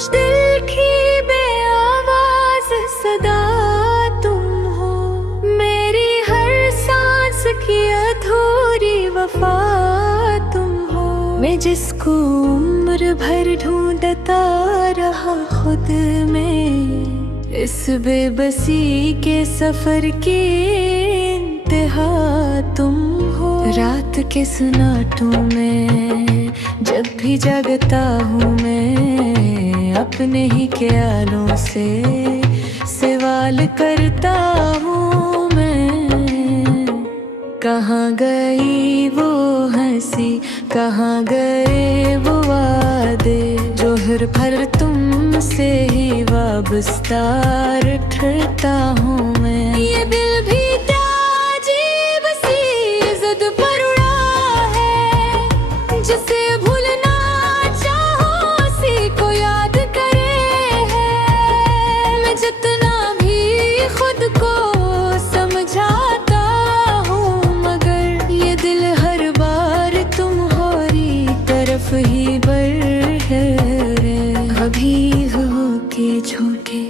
खामोश दिल की बेआवाज सदा तुम हो, मेरी हर सांस की अधूरी वफा तुम हो। मैं जिसको उम्र भर ढूंढता रहा खुद में, इस बेबसी के सफर की इंतहा तुम हो। रात के सन्नाटों में जब भी जागता हूँ मैं, अपने ही ख्यालों से सवाल करता हूँ मैं। कहाँ गई वो हंसी, कहाँ गए वो वादे, जो हर पल तुमसे ही वाबस्ता ठहरता हूँ मैं। ये दिल भी अजीब सी जिद पर उड़ा है, जिसे भूलना चाहो उसी को याद करे है। मैं जितना भी खुद को समझाता हूँ, मगर ये दिल हर बार तुम्हारी तरफ ही बढ़ है। अभी हो के झोंके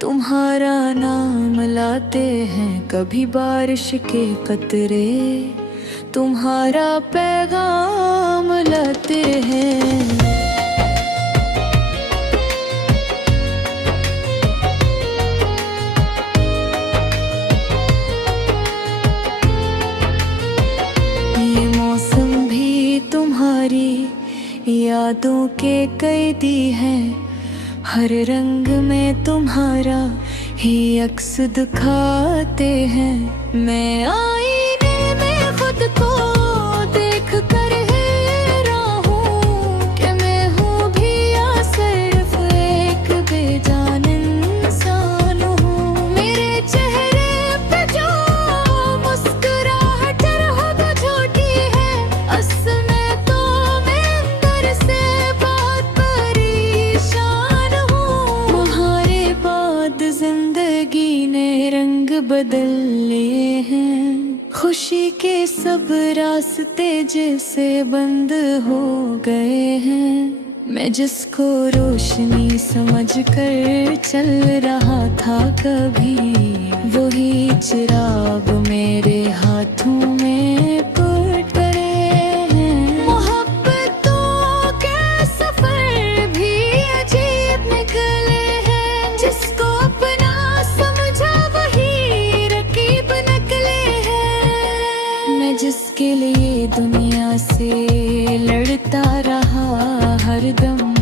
तुम्हारा नाम लाते हैं, कभी बारिश के कतरे तुम्हारा पैगाम लाते हैं। ये मौसम भी तुम्हारी यादों के कैदी हैं, हर रंग में तुम्हारा ही अक्स दिखाते हैं। मैं आईने में खुद को देख कर हैरान हूँ कि मैं हूँ भी या सिर्फ एक बेजान इंसान हूँ। मेरे चेहरे पे जो मुस्कुराहट वो झूठी है, असल में तो मैं अंदर से बहुत परेशान हूँ। तुम्हारे बाद जिंदगी ने रंग बदल लिए हैं, खुशी के सब रास्ते जैसे बंद हो गए हैं। मैं जिसको रोशनी समझ कर चल रहा था कभी, वही चिराग मेरे हाथों में टूट गए हैं। मोहब्बतों के सफर भी अजीब निकले हैं, जिसको अपना समझा वही रकीब निकले हैं। मैं जिसके लिए दुनिया से लड़ता रहा हरदम,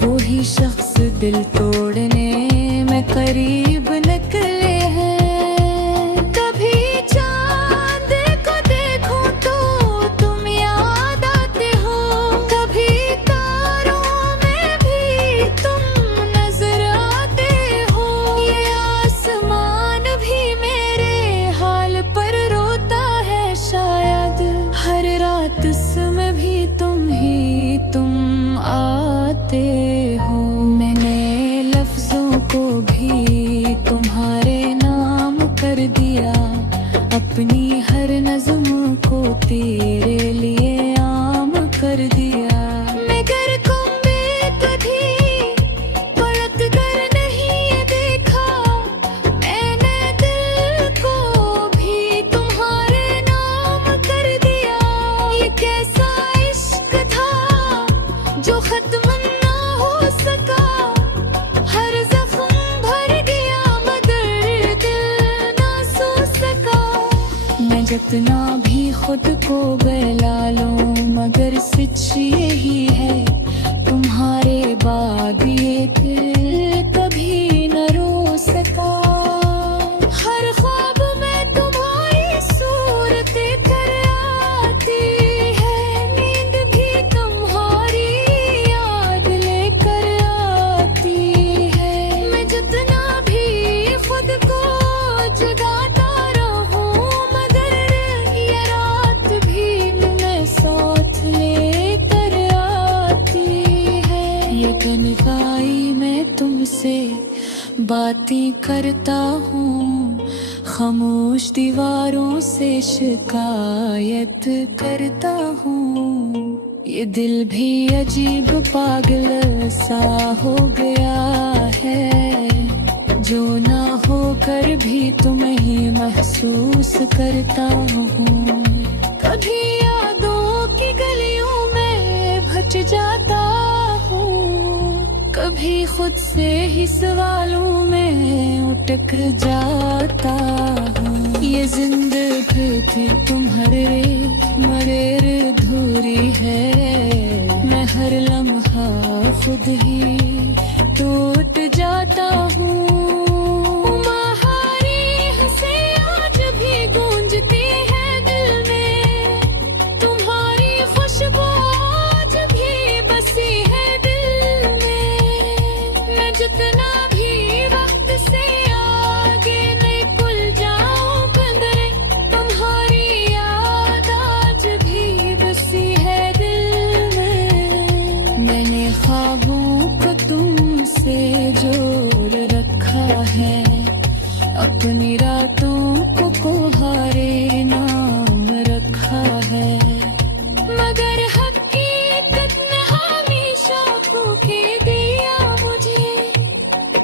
वो ही शख्स दिल तोड़ने में करीब निकले हैं। कभी चांद को देखूं तो तुम याद आते हो, कभी तारों में भी तुम नजर आते हो। ये आसमान भी मेरे हाल पर रोता है शायद, हर रात इसमें भी तुम ही तुम आते हो। मैंने लफ्जों को भी तुम्हारे नाम कर दिया, अपनी हर नज़्म को तेरे लिए आम कर दिया। मगर तुमने कभी पलट कर नहीं देखा, मैंने दिल को भी तुम्हारे नाम कर दिया। ये कैसा इश्क था जो खत्म ना हो सका, हर जख्म भर गया मगर दिल ना सो सका। मैं जितना भी खुद को बहला लूं, मगर सच यही है तुम्हारे बाद ये दिल कभी न रो सका। हर ख्वाब में तुम्हारी सूरत कर आती है, नींद भी तुम्हारी याद लेकर आती है। मैं जितना भी खुद को जगाता रहूं, मगर ये रात भी मैं साथ लेकर आती है। ये गनवाई मैं तुमसे बातें करता हूँ, खामोश दीवारों से शिकायत करता हूँ। ये दिल भी अजीब पागल सा हो गया है, जो ना होकर भी तुम्हें ही महसूस करता हूँ। कभी यादों की गलियों में भटक जाता हूँ, कभी खुद से ही सवालों में उटक जाता हूँ। ये जिंदगी थी तुम्हारे मरेर धूरी है, मैं हर लम्हा खुद ही टूट जाता हूँ। महारी से आज भी गूंजती है दिल में, तुम्हारी खुशबू आज भी बसी है दिल में। मैं जितना भी वक्त से आगे निकल जाऊं बंदरे, तुम्हारी याद आज भी बसी है दिल में। मैंने ख्वाबों को तुमसे जोड़ रखा है, अपनी रातों को कोहारे नाम रखा है, मगर हकीकत में हमेशा धोखे दिया मुझे।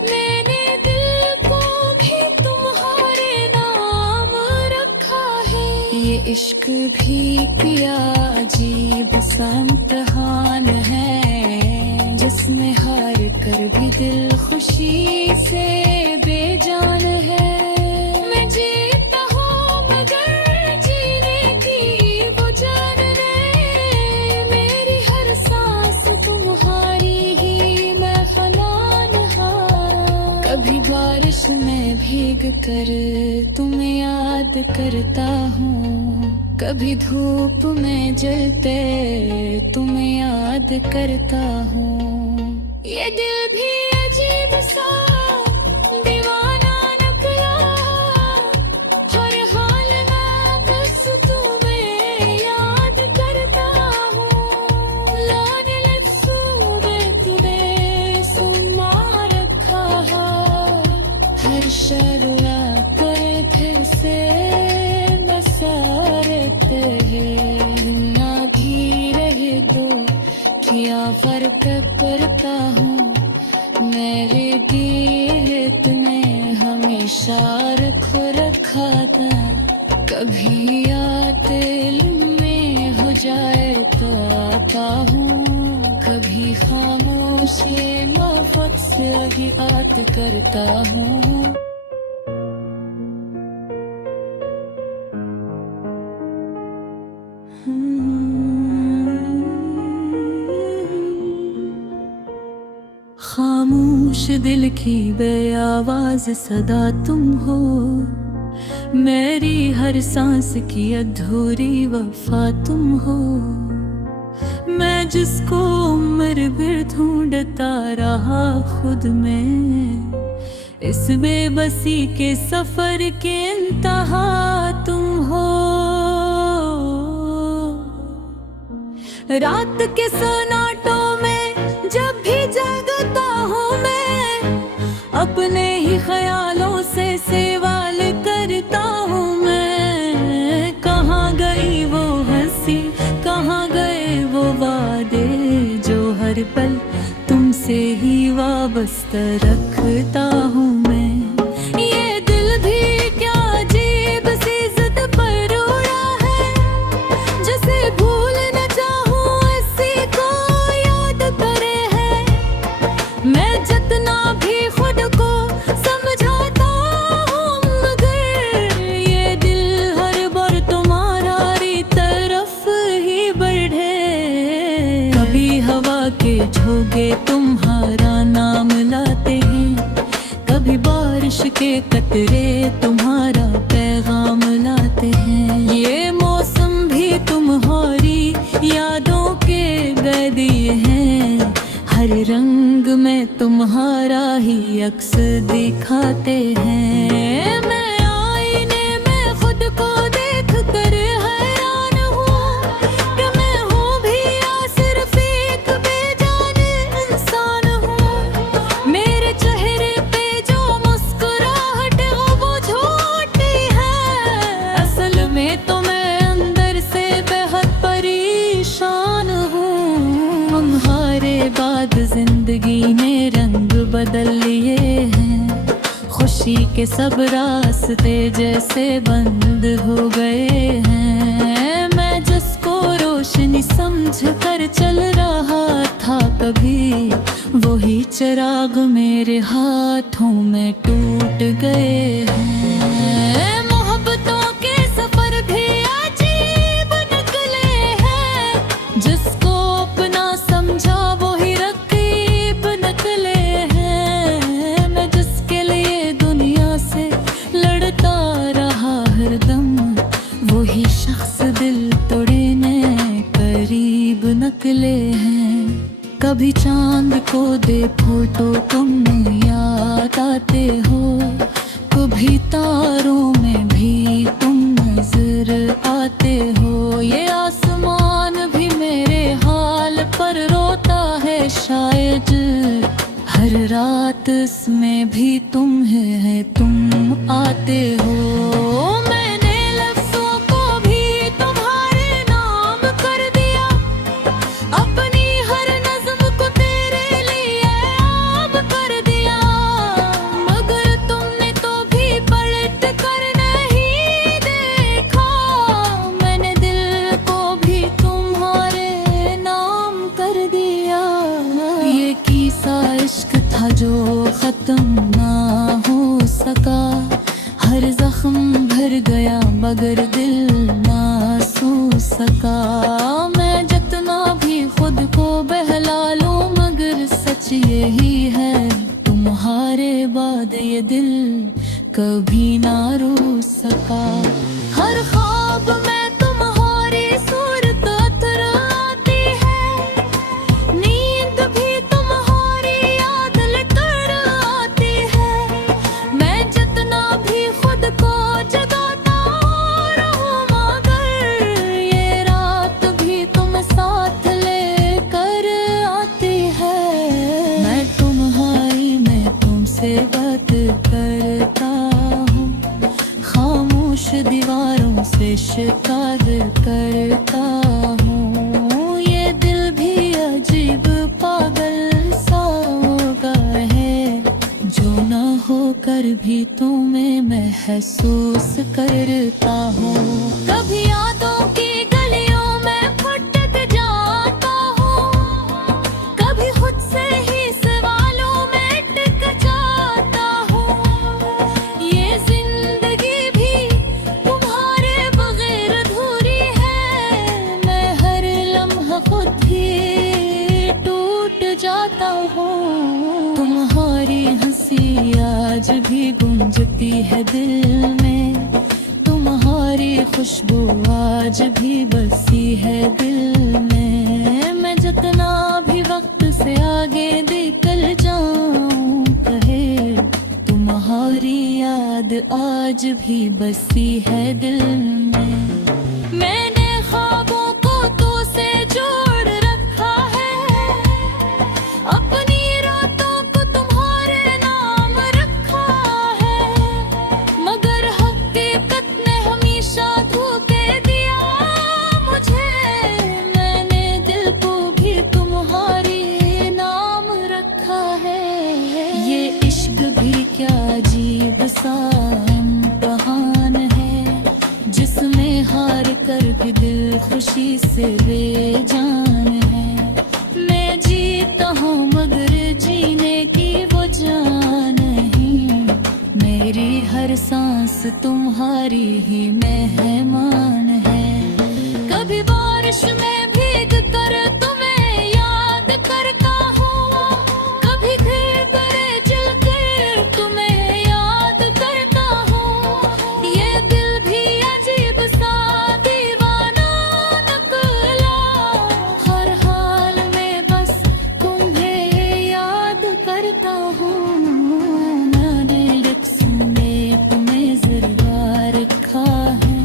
मैंने दिल को भी तुम्हारे नाम रखा है। ये इश्क भी पिया अजीब सा इम्तिहान है, जिसमें हार कर भी दिल खुशी से बेजान है। मैं जीता हूँ मगर जीने की वो जान नहीं, मेरी हर सांस तुम्हारी ही मैं फनान हाँ। कभी बारिश में भीग कर तुम्हें याद करता हूँ, कभी धूप में जलते तुम्हें याद करता हूँ। ये दिल भी अजीब सा दीवाना निकला, हर हाल में बस तुम्हें याद करता हूँ। लाने लसूबे तुम्हें सुमा रखा, हर शर्रा पर फिर से बसारते हैं। ना भी रहे दो क्या फर्क करता हूँ, मेरे दिल तुमने हमेशा रख रखा था। कभी याद दिल में हो जाए तो आता हूँ, कभी खामोशी मोहब्बत से याद करता हूँ। खामोश दिल की बेआवाज सदा तुम हो, मेरी हर सांस की अधूरी वफा तुम हो। मैं जिसको उम्र भर ढूंढता रहा खुद में, इस बेबसी के सफर के इंतहा तुम हो। रात के सन्नाटों में जब भी जागता हूँ मैं, अपने ही ख्यालों से सवाल करता हूँ मैं। कहाँ गई वो हंसी, कहाँ गए वो वादे, जो हर पल तुमसे ही वाबस्ता रखता हूँ मैं। ये दिल भी क्या अजीब सी जिद पर उड़ा है, जैसे भूल न चाहूँ इसी को याद करे है। मैं जितना भी खुद को समझाता हूँ, मगर ये दिल हर बार तुम्हारी तरफ ही बढ़े। कभी हवा के झोंके तुम्हारा नाम लाते हैं, कभी बारिश के कतरे तुम्हारा पैगाम लाते हैं। ये मौसम भी तुम्हारी यादों के गदिए हैं, हर रंग में तुम्हारा ही अक्स दिखाते हैं। मैं आईने में खुद को देख कर हैरान हूँ कि मैं हूँ भी या सिर्फ एक बेजान इंसान हूँ। मेरे चेहरे पे जो मुस्कुराहट है वो झूठी है, असल में तो मैं अंदर से बेहद परेशान हूँ। खुशी के सब रास्ते जैसे बंद हो गए हैं। मैं जिसको रोशनी समझ कर चल रहा था कभी, वही चिराग मेरे हाथों में टूट गए हैं। मोहब्बतों के सफर भी अजीब निकले हैं, जिसको अपना समझा वही रकीब निकले हैं। मैं जिसके लिए दुनिया से लड़ता रहा हरदम, वही शख्स दिल तोड़ने करीब निकले हैं। कभी चांद को देखो तो तुम याद आते हो, कभी तारों में भी तुम नजर आते हो। ये आसमान भी मेरे हाल पर रोता है शायद, हर रात इसमें भी तुम है तुम आते हो। मैंने लफ्ज़ों को भी तुम्हारे नाम कर दिया, अपनी हर नज़्म को तेरे लिए आब कर दिया। मगर तुमने तो भी पलट कर नहीं देखा, मैंने दिल को भी तुम्हारे नाम कर दिया। ये किस्सा इश्क था जो खत्म ना हो सका, हर जख्म भर गया मगर दिल ना सो सका। मैं जितना भी खुद को बहला लूं मगर सच यही है, तुम्हारे बाद ये दिल कभी ना रो सका। हर ख्वाब में तुम्हारी सूरत अतर आती है, नींद भी तुम्हारी याद लेकर आती है। मैं जितना भी खुद को जगाता रहूं मगर ये रात भी तुम साथ लेकर आती है। मैं तुम्हारी मैं तुमसे बात करता हूँ, खामोश दीवारों से शिकायत करता हूँ। ये दिल भी अजीब पागल सा होगा है, जो ना होकर भी तुम्हें महसूस करता हूँ। कभी यादों की गलियों में भटक जाता हूँ, कभी खुद से ही सवालों में टिक जाता हूँ। ये जिंदगी भी तुम्हारे बगैर अधूरी है, मैं हर लम्हा खुद ही टूट जाता हूँ। तुम्हारी हंसी आज भी गूंजती है दिल में, तुम्हारी खुशबू आज भी बसी है दिल में। मैं जितना भी वक्त से आगे निकल जाऊं कहे, तुम्हारी याद आज भी बसी है दिल में। मैंने ख्वाबों को तो से जोड़ रखा है, अपनी रातों को तुम्हारे नाम रखा है। मगर हकीकत ने हमेशा धोखे दिया मुझे, मैंने दिल को भी तुम्हारे नाम रखा है। ये इश्क भी क्या अजीब सा इम्तिहान है, जिसमें हार कर भी दिल खुशी से बेजान है। मैं जीता हूँ मगर जीने की वो जान नहीं, मेरी हर सांस तुम्हारी ही मेहमान है। कभी बारिश में भीग कर तुम्हें याद करता हूँ, कभी घर पर चल कर तुम्हें याद करता हूँ। ये दिल भी अजीब सा दीवाना निकला, हर हाल में बस तुम्हें याद करता हूँ। मैंने लिख्स में तुम्हें जरवा रखा है,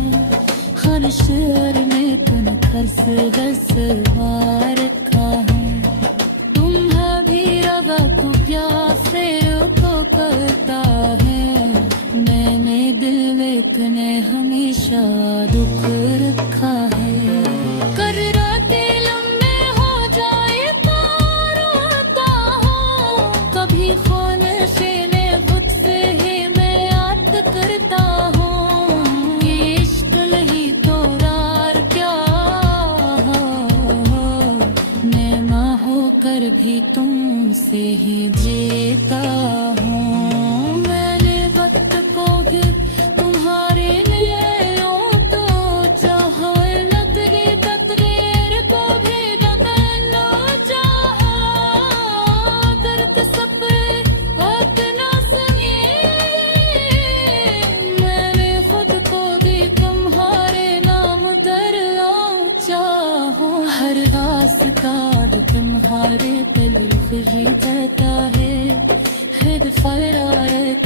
हर शेर में तुम खर्स गसवा रखा है। तुम्हें रवा को प्यासे को करता है, मैंने दिल एक ने हमेशा दुख रखा है। कर राते लम्बे हो जाए तो रोता हूँ, कभी खाने से खुद से ही मैं Fare del frijita hai, head fire